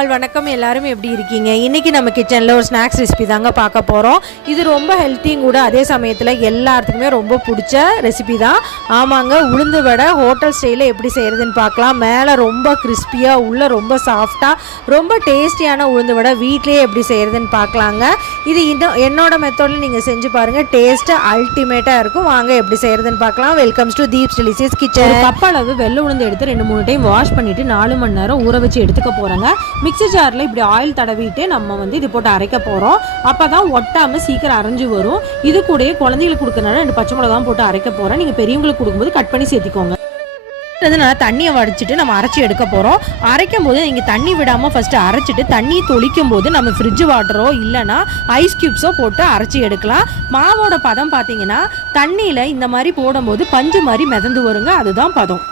All வணக்கம். எல்லாரும் எப்படி இருக்கீங்க? இன்னைக்கு நம்ம கிச்சனில் ஒரு ஸ்நாக்ஸ் ரெசிபி தாங்க பார்க்க போகிறோம் இது ரொம்ப ஹெல்த்தியும் கூட அதே சமயத்தில் எல்லாத்துக்குமே ரொம்ப பிடிச்ச ரெசிபி தான். ஆமாங்க உளுந்து வடை ஹோட்டல் ஸ்டைலில் எப்படி செய்கிறதுன்னு பார்க்கலாம். மேலே ரொம்ப கிறிஸ்பியாக உள்ளே ரொம்ப சாஃப்டாக ரொம்ப டேஸ்டியான உளுந்து வடை வீட்லேயே எப்படி செய்கிறதுன்னு பார்க்கலாங்க. இது இன்னும் என்னோட மெத்தடில் நீங்கள் செஞ்சு பாருங்கள் டேஸ்ட்டு அல்டிமேட்டாக இருக்கும். வாங்க எப்படி செய்கிறதுன்னு பார்க்கலாம். Welcomes to Deep delicious kitchen கப்பளவு வெள்ளை உளுந்து எடுத்து ரெண்டு மூணு டைம் வாஷ் பண்ணிவிட்டு நாலு மணி நேரம் ஊற வச்சு எடுத்துக்க போகிறாங்க மிக்சி ஜாரில் இப்படி ஆயில் தடவிட்டு நம்ம வந்து இது போட்டு அரைக்க போகிறோம் அப்போ தான் ஒட்டாமல் சீக்கிரம் அரைஞ்சு வரும். இது கூடயே குழந்தைகளுக்கு கொடுக்கறனால ரெண்டு பச்சை மிளகா போட்டு அரைக்க போகிறேன் நீங்கள் பெரியவங்களுக்கு கொடுக்கும்போது கட் பண்ணி சேர்த்திக்கோங்க. அது நல்லா தண்ணியை வடிச்சிட்டு நம்ம அரைச்சி எடுக்க போகிறோம் அரைக்கும் போது நீங்கள் தண்ணி விடாமல் ஃபஸ்ட்டு அரைச்சிட்டு தண்ணி தொளிக்கும் போது நம்ம ஃப்ரிட்ஜ் வாட்டரோ இல்லைன்னா ஐஸ் க்யூப்ஸோ போட்டு அரைச்சி எடுக்கலாம். மாவோட பதம் பார்த்தீங்கன்னா தண்ணியில் இந்த மாதிரி போடும்போது பஞ்சு மாதிரி மிதந்து வருங்க. அதுதான் பதம்.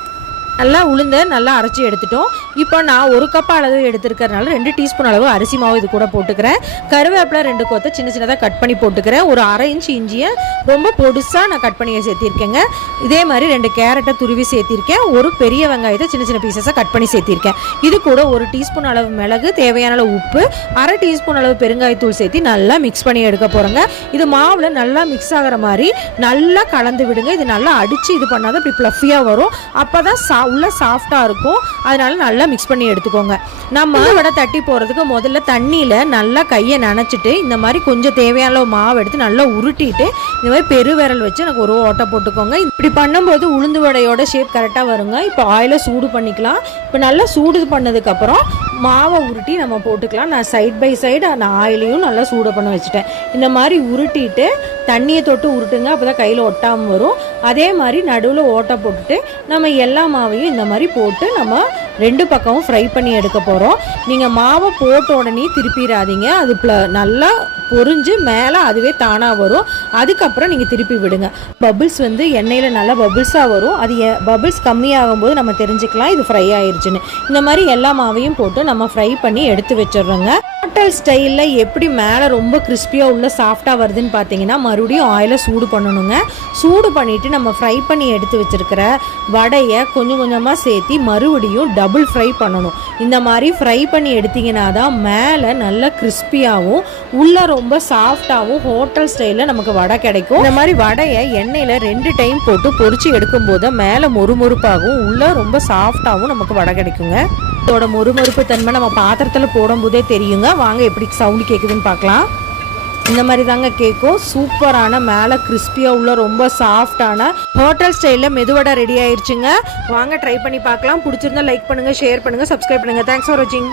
நல்லா உளுந்த நல்லா அரைச்சி எடுத்துட்டோம். இப்போ நான் ஒரு கப் அளவு எடுத்துருக்கறனால ரெண்டு டீஸ்பூன் அளவு அரிசி மாவு இது கூட போட்டுக்கிறேன். கருவேப்பிலை ரெண்டு கொத்தை சின்ன சின்னதாக கட் பண்ணி போட்டுக்கிறேன். ஒரு அரை இன்ச் இஞ்சியை ரொம்ப பொடுசாக நான் கட் பண்ணி சேர்த்திருக்கேங்க. இதே மாதிரி ரெண்டு கேரட்டை துருவி சேர்த்திருக்கேன். ஒரு பெரிய வெங்காயத்தை சின்ன சின்ன பீசஸாக கட் பண்ணி சேர்த்திருக்கேன். இது கூட ஒரு டீஸ்பூன் அளவு மிளகு தேவையான அளவு உப்பு அரை டீஸ்பூன் அளவு பெருங்காயத்தூள் சேர்த்து நல்லா மிக்ஸ் பண்ணி எடுக்க போகிறோங்க இது மாவில் நல்லா மிக்ஸ் ஆகிற மாதிரி நல்லா கலந்து விடுங்க. இது நல்லா அடித்து இது பண்ணாதான் இப்படி ப்ளஃபியாக வரும். அப்போ தான் சா உள்ளே சாஃப்டாக இருக்கும். அதனால் நல்லா மிக்ஸ் பண்ணி எடுத்துக்கோங்க. நம்ம வடை தட்டி போகிறதுக்கு முதல்ல தண்ணியில் நல்லா கையை நனைச்சிட்டு இந்த மாதிரி கொஞ்சம் தேவையான அளவு மாவு எடுத்து நல்லா உருட்டிட்டு இந்த மாதிரி பெரு விரல் வச்சு எனக்கு ஒரு ஓட்டை போட்டுக்கோங்க. இப்படி பண்ணும்போது உளுந்து வடையோட ஷேப் கரெக்டாக வருங்க. இப்போ ஆயிலை சூடு பண்ணிக்கலாம். இப்போ நல்லா சூடு பண்ணதுக்கப்புறம் மாவை உருட்டி நம்ம போட்டுக்கலாம். நான் சைட் பை சைடு நான் ஆயிலையும் நல்லா சூடு பண்ண வச்சுட்டேன். இந்த மாதிரி உருட்டிட்டு தண்ணியை தொட்டு உருட்டுங்க. அப்போ தான் கையில் ஒட்டாமல் வரும். அதே மாதிரி நடுவில் ஓட்டை போட்டுட்டு நம்ம எல்லா மாவையும் இந்த மாதிரி போட்டு நம்ம ரெண்டு பக்கமும் ஃப்ரை பண்ணி எடுக்க போகிறோம் நீங்கள் மாவை போட்ட உடனே திருப்பிடாதீங்க. அது ப்ள நல்லா பொறிஞ்சு மேலே அதுவே தானாக வரும். அதுக்கப்புறம் நீங்கள் திருப்பி விடுங்க. பபிள்ஸ் வந்து எண்ணெயில் நல்லா பபிள்ஸாக வரும். அது பபிள்ஸ் கம்மியாகும் போது நம்ம தெரிஞ்சுக்கலாம். இது ஃப்ரை ஆயிடுச்சுன்னு இந்த மாதிரி எல்லா மாவையும் போட்டு நம்ம ஃப்ரை பண்ணி எடுத்து வச்சிடுறோங்க. ஹோட்டல் ஸ்டைலில் எப்படி மேலே ரொம்ப கிறிஸ்பியாக உள்ள சாஃப்டாக வருதுன்னு பார்த்தீங்கன்னா மறுபடியும் ஆயிலை சூடு பண்ணணுங்க. சூடு பண்ணிவிட்டு நம்ம ஃப்ரை பண்ணி எடுத்து வச்சிருக்கிற வடையை கொஞ்சம் கொஞ்சமாக சேர்த்தி மறுபடியும் டபுள் ஃப்ரை பண்ணணும். இந்த மாதிரி ஃப்ரை பண்ணி எடுத்திங்கன்னா தான் மேலே நல்லா கிறிஸ்பியாகவும் உள்ளே ரொம்ப சாஃப்டாகவும் ஹோட்டல் ஸ்டைலில் நமக்கு வடை கிடைக்கும். இந்த மாதிரி வடையை எண்ணெயில் ரெண்டு டைம் போட்டு பொறிச்சு எடுக்கும்போது மேலே மொறுமொறுப்பாகவும் உள்ளே ரொம்ப சாஃப்டாகவும் நமக்கு வடை கிடைக்குங்க. இதோட மொறுமொறுப்பு தன்மை நம்ம பாத்திரத்தில் போடும்போதே தெரியுங்க. வாங்க எப்படி சவுண்டு கேட்குதுன்னு பார்க்கலாம். இந்த மாதிரி தாங்க கேட்கும் சூப்பரான மேலே கிறிஸ்பியாக உள்ள ரொம்ப சாஃப்டான ஹோட்டல் ஸ்டைலில் மெதுவடை ரெடி ஆயிடுச்சுங்க வாங்க ட்ரை பண்ணி பார்க்கலாம். பிடிச்சிருந்தா லைக் பண்ணுங்கள் ஷேர் பண்ணுங்கள் சப்ஸ்கிரைப் பண்ணுங்கள் தேங்க்ஸ் ஃபார் வாட்சிங்